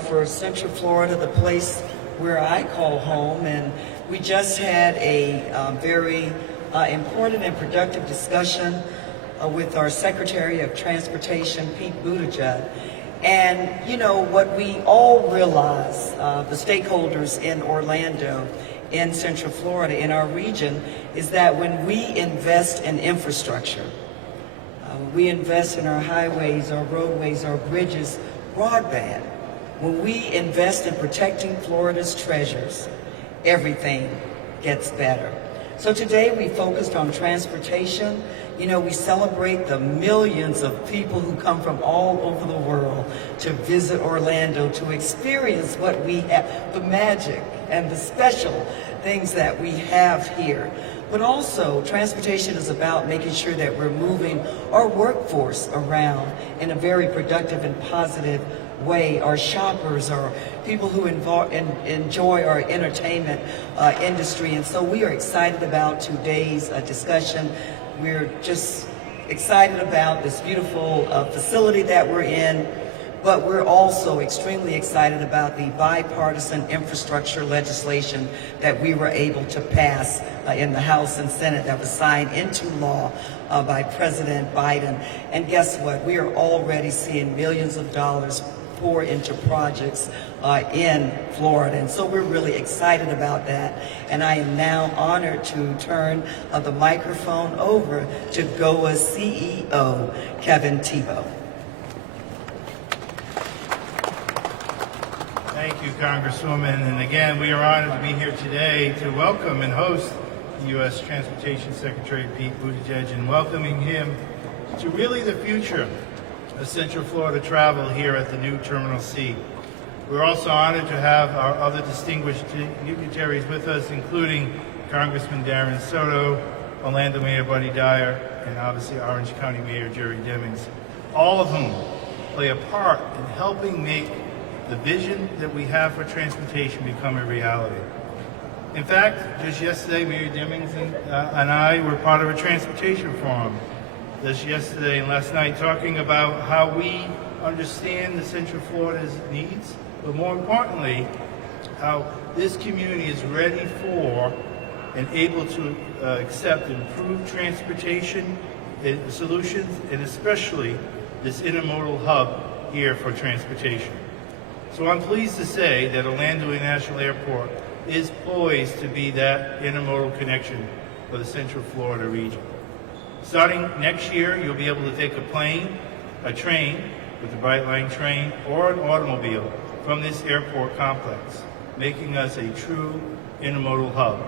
for Central Florida, the place where I call home, and we just had a very important and productive discussion with our Secretary of Transportation, Pete Buttigieg. And you know, what we all realize, the stakeholders in Orlando, in Central Florida, in our region, is that when we invest in infrastructure, we invest in our highways, our roadways, our bridges, broadband. When we invest in protecting Florida's treasures, everything gets better. So today we focused on transportation. You know, we celebrate the millions of people who come from all over the world to visit Orlando, to experience what we have, the magic and the special things that we have here. But also, transportation is about making sure that we're moving our workforce around in a very productive and positive way. Our shoppers, our people who enjoy our entertainment industry. And so we are excited about today's discussion. We're just excited about this beautiful facility that we're in, but we're also extremely excited about the bipartisan infrastructure legislation that we were able to pass in the House and Senate that was signed into law by President Biden. And guess what? We are already seeing millions of dollars pour into projects in Florida. And so we're really excited about that. And I am now honored to turn the microphone over to GOA's CEO, Kevin Thibeault. Thank you, Congresswoman. And again, we are honored to be here today to welcome and host the U.S. Transportation Secretary Pete Buttigieg and welcoming him to really the future of Central Florida travel here at the new Terminal C. We're also honored to have our other distinguished dignitaries with us, including Congressman Darren Soto, Orlando Mayor Buddy Dyer, and obviously Orange County Mayor Jerry Demings, all of whom play a part in helping make the vision that we have for transportation become a reality. In fact, just yesterday, Mayor Demings and I were part of a transportation forum just yesterday and last night, talking about how we understand the Central Florida's needs, but more importantly, how this community is ready for and able to accept improved transportation solutions, and especially this intermodal hub here for transportation. So I'm pleased to say that Orlando International Airport is poised to be that intermodal connection for the Central Florida region. Starting next year, you'll be able to take a plane, a train with the Brightline train, or an automobile from this airport complex, making us a true intermodal hub.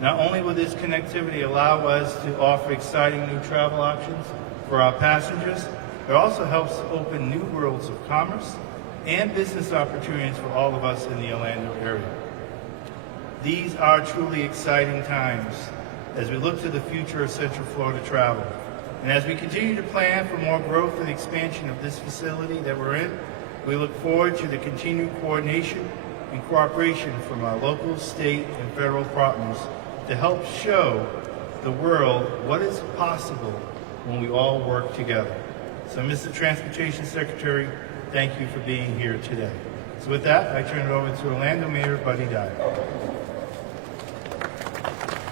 Not only will this connectivity allow us to offer exciting new travel options for our passengers, it also helps open new worlds of commerce and business opportunities for all of us in the Orlando area. These are truly exciting times as we look to the future of Central Florida travel. And as we continue to plan for more growth and expansion of this facility that we're in, we look forward to the continued coordination and cooperation from our local, state, and federal partners to help show the world what is possible when we all work together. So, Mr. Transportation Secretary, thank you for being here today. So with that, I turn it over to Orlando Mayor Buddy Dyer.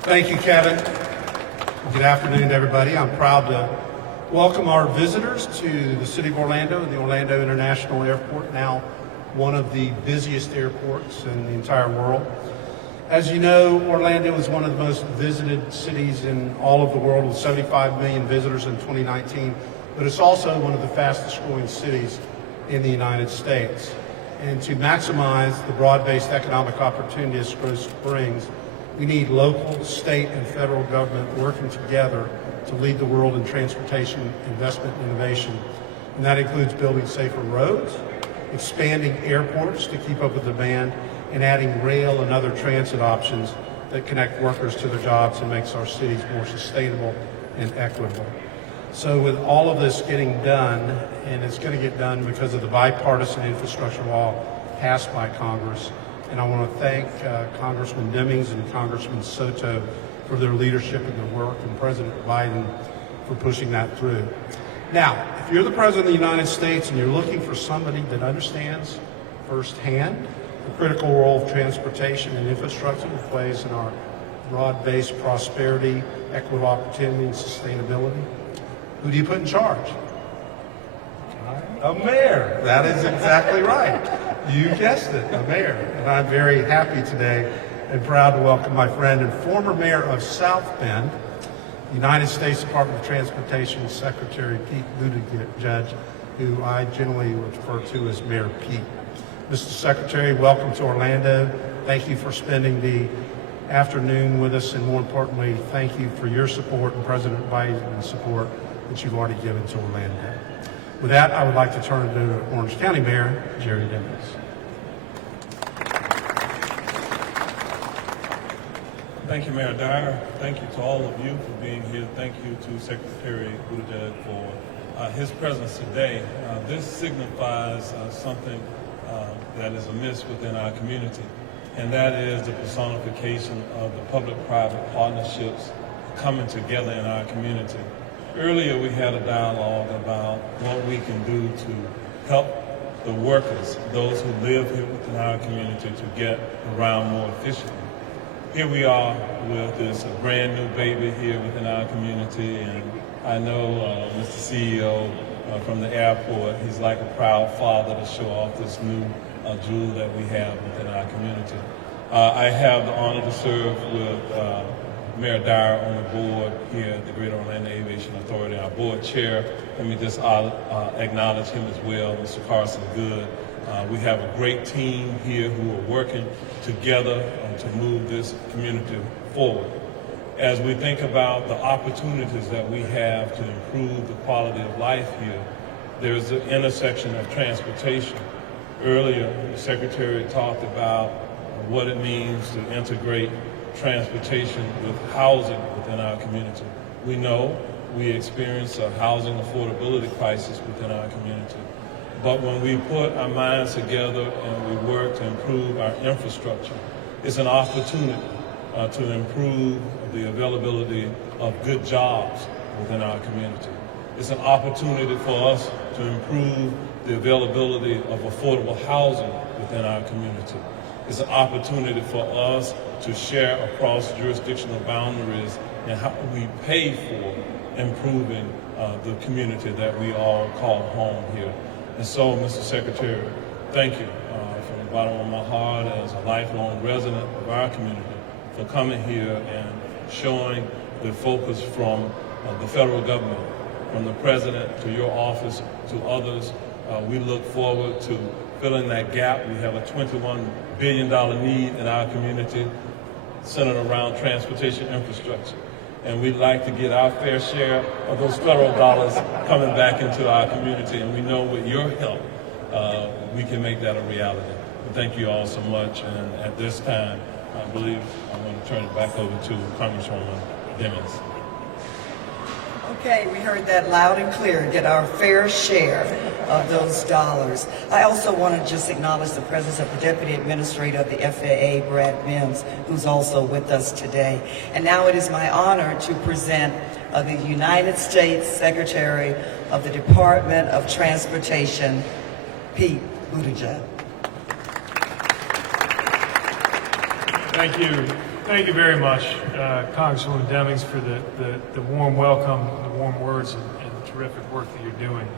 Thank you, Kevin. Good afternoon, everybody. I'm proud to welcome our visitors to the City of Orlando and the Orlando International Airport, now one of the busiest airports in the entire world. As you know, Orlando is one of the most visited cities in all of the world, with 75 million visitors in 2019, but it's also one of the fastest growing cities in the United States. And to maximize the broad-based economic opportunities growth brings, we need local, state, and federal government working together to lead the world in transportation, investment, and innovation. And that includes building safer roads, expanding airports to keep up with demand, and adding rail and other transit options that connect workers to their jobs and makes our cities more sustainable and equitable. So with all of this getting done, and it's going to get done because of the bipartisan infrastructure law passed by Congress, and I want to thank Congressman Demings and Congressman Soto for their leadership and their work, and President Biden for pushing that through. Now, if you're the President of the United States and you're looking for somebody that understands firsthand the critical role of transportation and infrastructure plays in our broad-based prosperity, equitable opportunity, and sustainability. Who do you put in charge? A mayor. That is exactly right. You guessed it, a mayor. And I'm very happy today and proud to welcome my friend and former mayor of South Bend, United States Department of Transportation Secretary Pete Buttigieg, who I generally refer to as Mayor Pete. Mr. Secretary, welcome to Orlando. Thank you for spending the afternoon with us, and more importantly, thank you for your support and President Biden's support that you've already given to Orlando. With that, I would like to turn it to Orange County Mayor Jerry Demings. Thank you, Mayor Dyer. Thank you to all of you for being here. Thank you to Secretary Buttigieg for his presence today. This signifies something that is amiss within our community, and that is the personification of the public-private partnerships coming together in our community. Earlier, we had a dialogue about what we can do to help the workers, those who live here within our community, to get around more efficiently. Here we are with this brand new baby here within our community, and I know Mr. CEO from the airport, he's like a proud father to show off this new jewel that we have within our community. I have the honor to serve with Mayor Dyer on the board here at the Greater Orlando Aviation Authority, our board chair. Let me just acknowledge him as well, Mr. Carson Good. We have a great team here who are working together to move this community forward. As we think about the opportunities that we have to improve the quality of life here, there's the intersection of transportation. Earlier, the Secretary talked about what it means to integrate transportation with housing within our community. We know we experience a housing affordability crisis within our community. But when we put our minds together and we work to improve our infrastructure, it's an opportunity to improve the availability of good jobs within our community. It's an opportunity for us to improve the availability of affordable housing within our community. It's an opportunity for us to share across jurisdictional boundaries and how we pay for improving the community that we all call home here. And so, Mr. Secretary, thank you from the bottom of my heart as a lifelong resident of our community for coming here and showing the focus from the federal government, from the President to your office to others. We look forward to filling that gap. We have a $21 billion need in our community centered around transportation infrastructure. And we'd like to get our fair share of those federal dollars coming back into our community. And we know with your help, we can make that a reality. But thank you all so much. And at this time, I believe I'm going to turn it back over to Congresswoman Demings. Okay, we heard that loud and clear, get our fair share of those dollars. I also want to just acknowledge the presence of the Deputy Administrator of the FAA, Brad Mims, who's also with us today. And now it is my honor to present the United States Secretary of the Department of Transportation, Pete Buttigieg. Thank you. Thank you very much, Congresswoman Demings, for the warm welcome, the warm words, and the terrific work that you're doing.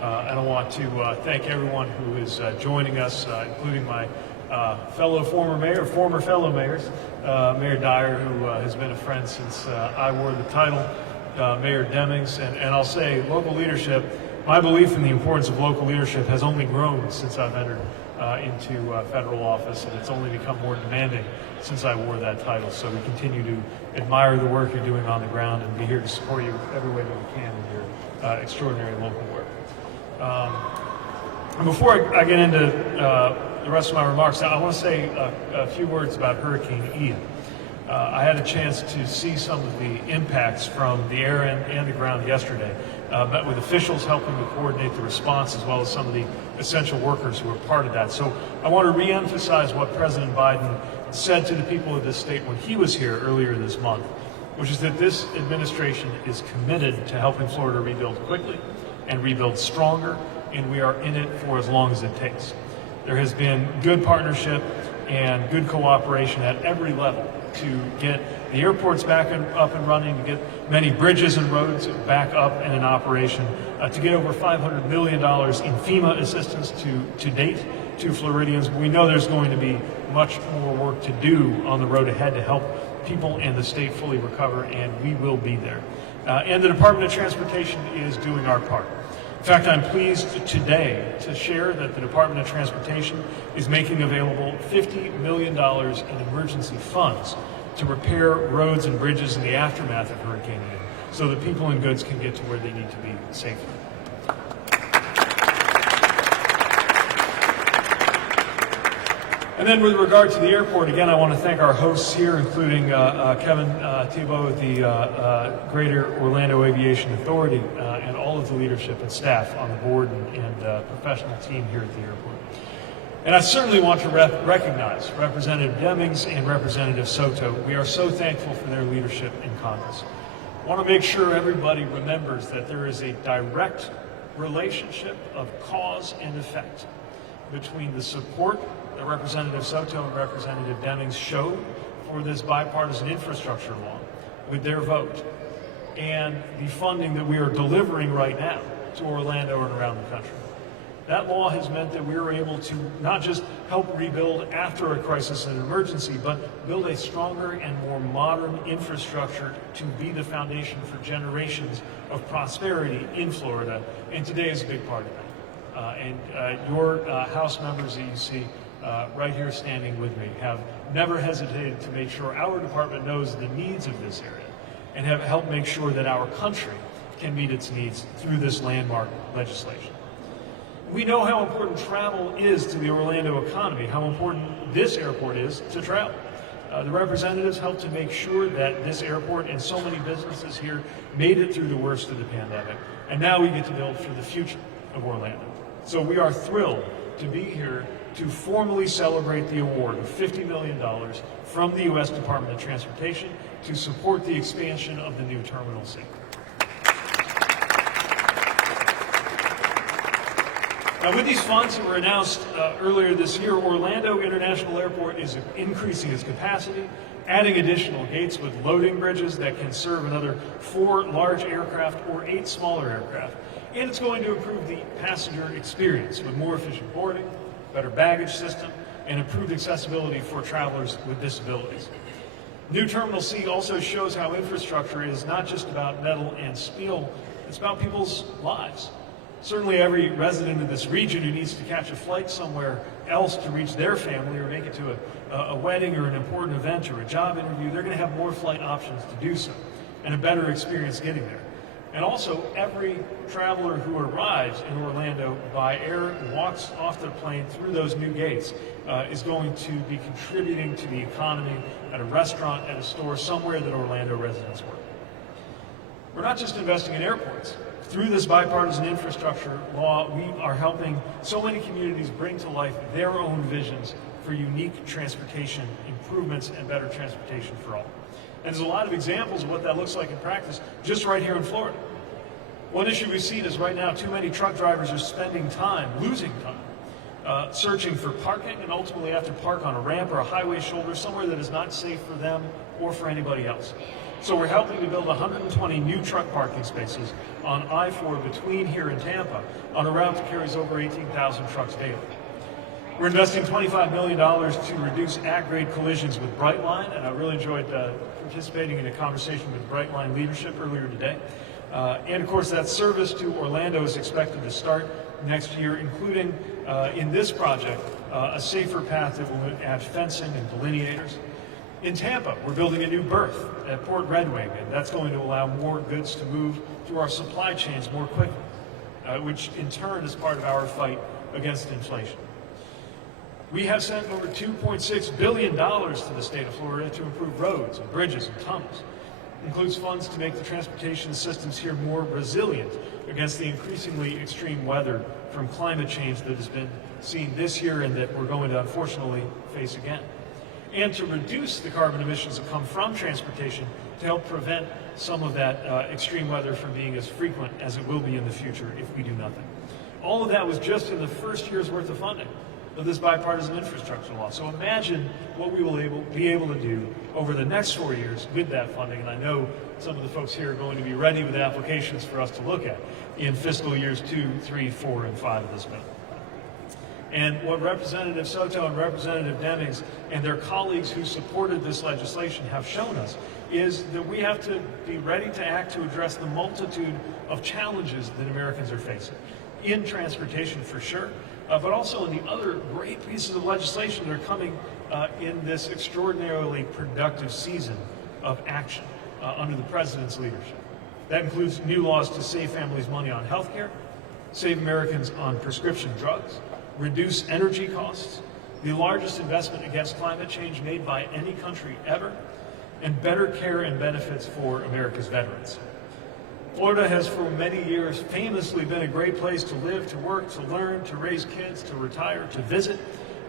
And I want to thank everyone who is joining us, including my former fellow mayors, Mayor Dyer, who has been a friend since I wore the title, Mayor Demings, and I'll say local leadership. My belief in the importance of local leadership has only grown since I've entered into federal office, and it's only become more demanding since I wore that title. So we continue to admire the work you're doing on the ground and be here to support you every way that we can in your extraordinary local work. And before I get into the rest of my remarks, I want to say a few words about Hurricane Ian. I had a chance to see some of the impacts from the air and the ground yesterday. Met with officials helping to coordinate the response, as well as some of the essential workers who were part of that. So I want to reemphasize what President Biden said to the people of this state when he was here earlier this month, which is that this administration is committed to helping Florida rebuild quickly and rebuild stronger, and we are in it for as long as it takes. There has been good partnership and good cooperation at every level to get the airports back up and running, to get many bridges and roads back up and in operation, to get over $500 million in FEMA assistance to date to Floridians. We know there's going to be much more work to do on the road ahead to help people and the state fully recover, and we will be there. And the Department of Transportation is doing our part. In fact, I'm pleased today to share that the Department of Transportation is making available $50 million in emergency funds to repair roads and bridges in the aftermath of Hurricane Ian, so that people and goods can get to where they need to be safely. And then with regard to the airport, again, I want to thank our hosts here, including Kevin Thibault, the Greater Orlando Aviation Authority, and all of the leadership and staff on the board and professional team here at the airport. And I certainly want to recognize Representative Demings and Representative Soto. We are so thankful for their leadership in Congress. I want to make sure everybody remembers that there is a direct relationship of cause and effect between the support that Representative Soto and Representative Demings showed for this bipartisan infrastructure law with their vote, and the funding that we are delivering right now to Orlando and around the country. That law has meant that we are able to not just help rebuild after a crisis and an emergency, but build a stronger and more modern infrastructure to be the foundation for generations of prosperity in Florida, and today is a big part of that. Your House members that you see right here standing with me have never hesitated to make sure our department knows the needs of this area and have helped make sure that our country can meet its needs through this landmark legislation. We know how important travel is to the Orlando economy, how important this airport is to travel. The representatives helped to make sure that this airport and so many businesses here made it through the worst of the pandemic, and now we get to build for the future of Orlando. So we are thrilled to be here to formally celebrate the award of $50 million from the U.S. Department of Transportation to support the expansion of the new Terminal C. Now, with these funds that were announced earlier this year, Orlando International Airport is increasing its capacity, adding additional gates with loading bridges that can serve another 4 large aircraft or 8 smaller aircraft. And it's going to improve the passenger experience with more efficient boarding, better baggage system, and improved accessibility for travelers with disabilities. New Terminal C also shows how infrastructure is not just about metal and steel, it's about people's lives. Certainly every resident of this region who needs to catch a flight somewhere else to reach their family or make it to a wedding or an important event or a job interview, they're going to have more flight options to do so and a better experience getting there. And also, every traveler who arrives in Orlando by air and walks off the plane through those new gates is going to be contributing to the economy at a restaurant, at a store, somewhere that Orlando residents work. We're not just investing in airports. Through this bipartisan infrastructure law, we are helping so many communities bring to life their own visions for unique transportation improvements and better transportation for all. And there's a lot of examples of what that looks like in practice just right here in Florida. One issue we've seen is right now too many truck drivers are spending time, losing time, searching for parking, and ultimately have to park on a ramp or a highway shoulder somewhere that is not safe for them or for anybody else. So we're helping to build 120 new truck parking spaces on I-4 between here and Tampa on a route that carries over 18,000 trucks daily. We're investing $25 million to reduce at-grade collisions with Brightline, and I really enjoyed participating in a conversation with Brightline leadership earlier today. And of course, that service to Orlando is expected to start next year, including in this project, a safer path that will add fencing and delineators. In Tampa, we're building a new berth at Port Red Wing, and that's going to allow more goods to move through our supply chains more quickly, which in turn is part of our fight against inflation. We have sent over $2.6 billion to the state of Florida to improve roads and bridges and tunnels. It includes funds to make the transportation systems here more resilient against the increasingly extreme weather from climate change that has been seen this year and that we're going to unfortunately face again. And to reduce the carbon emissions that come from transportation to help prevent some of that extreme weather from being as frequent as it will be in the future if we do nothing. All of that was just in the first year's worth of funding. of this bipartisan infrastructure law. So imagine what we will be able to do over the next 4 years with that funding. And I know some of the folks here are going to be ready with applications for us to look at in fiscal years 2, 3, 4, and 5 of this bill. And what Representative Soto and Representative Demings and their colleagues who supported this legislation have shown us is that we have to be ready to act to address the multitude of challenges that Americans are facing in transportation for sure, but also in the other great pieces of legislation that are coming in this extraordinarily productive season of action under the President's leadership. That includes new laws to save families money on health care, save Americans on prescription drugs, reduce energy costs, the largest investment against climate change made by any country ever, and better care and benefits for America's veterans. Florida has for many years famously been a great place to live, to work, to learn, to raise kids, to retire, to visit,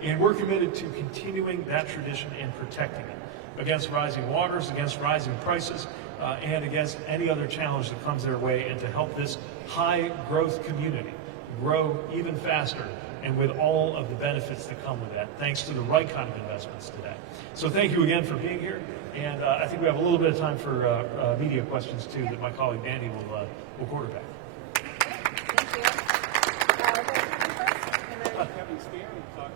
and we're committed to continuing that tradition and protecting it against rising waters, against rising prices, and against any other challenge that comes their way, and to help this high growth community grow even faster and with all of the benefits that come with that, thanks to the right kind of investments today. So thank you again for being here, and I think we have a little bit of time for media questions too that my colleague Danny will quarterback. Thank you. Kevin Spear, talker.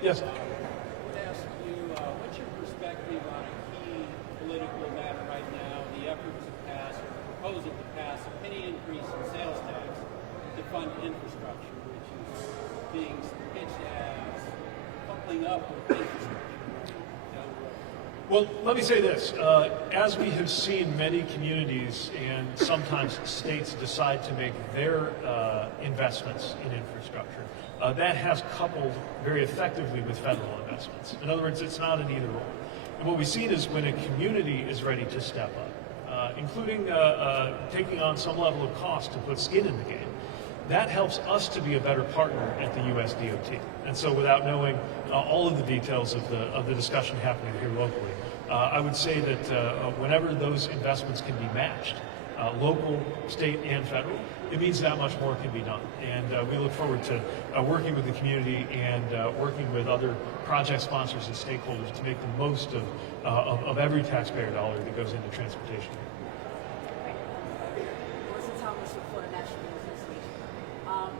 Yes. I would ask you, what's your perspective on a key political matter right now, the effort to pass, or proposal to pass, a penny increase in sales tax to fund infrastructure, which is being pitched as coupling up with infrastructure down the road? Well, let me say this. As we have seen many communities and sometimes states decide to make their investments in infrastructure, that has coupled very effectively with federal investments. In other words, it's not an either or. And what we've seen is when a community is ready to step up, including taking on some level of cost to put skin in the game, that helps us to be a better partner at the U.S. DOT. And so without knowing all of the details of the discussion happening here locally, I would say that whenever those investments can be matched, local, state, and federal, it means that much more can be done. And we look forward to working with the community and working with other project sponsors and stakeholders to make the most of every taxpayer dollar that goes into transportation. Melissa Thomas with Florida National News Association.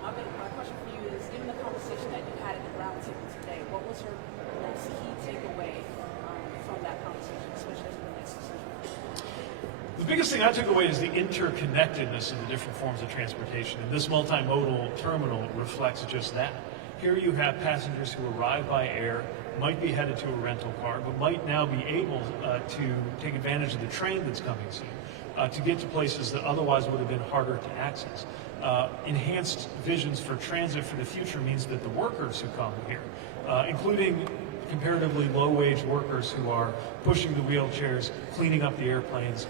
My question for you is, given the conversation that you had at the roundtable today, what was your most key takeaway from that conversation, especially as it relates to Central? The biggest thing I took away is the interconnectedness of the different forms of transportation, and this multimodal terminal reflects just that. Here you have passengers who arrive by air, might be headed to a rental car, but might now be able to take advantage of the train that's coming soon to get to places that otherwise would have been harder to access. Enhanced visions for transit for the future means that the workers who come here, including comparatively low-wage workers who are pushing the wheelchairs, cleaning up the airplanes,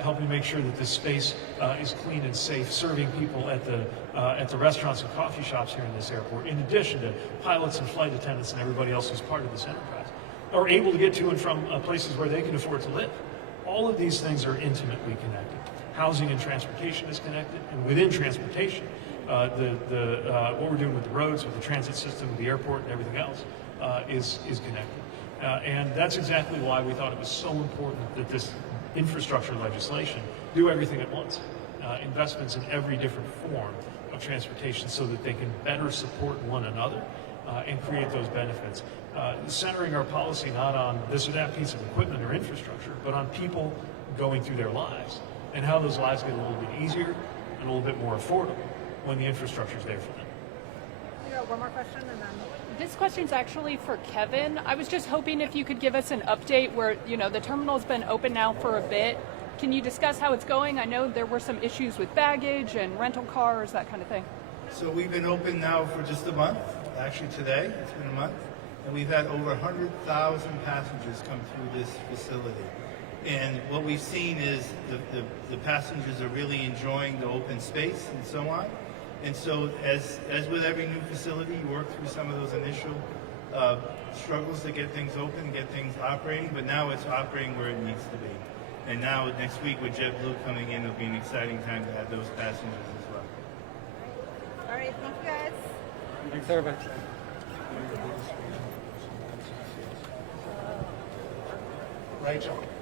helping make sure that this space is clean and safe, serving people at the restaurants and coffee shops here in this airport, in addition to pilots and flight attendants and everybody else who's part of this enterprise, are able to get to and from places where they can afford to live. All of these things are intimately connected. Housing and transportation is connected, and within transportation, what we're doing with the roads, with the transit system, with the airport, and everything else is connected. And that's exactly why we thought it was so important that this infrastructure legislation do everything at once. Investments in every different form of transportation so that they can better support one another and create those benefits. Centering our policy not on this or that piece of equipment or infrastructure, but on people going through their lives and how those lives get a little bit easier and a little bit more affordable when the infrastructure is there for them. We got one more question and then... This question's actually for Kevin. I was just hoping if you could give us an update where, the terminal's been open now for a bit. Can you discuss how it's going? I know there were some issues with baggage and rental cars, that kind of thing. So we've been open now for just a month. Actually today, it's been a month. And we've had over 100,000 passengers come through this facility. And what we've seen is the passengers are really enjoying the open space and so on. And so as with every new facility, you work through some of those initial struggles to get things open, get things operating, but now it's operating where it needs to be. And now next week with JetBlue coming in, it'll be an exciting time to have those passengers as well. All right, thank you guys. Thanks, everybody. Rachel.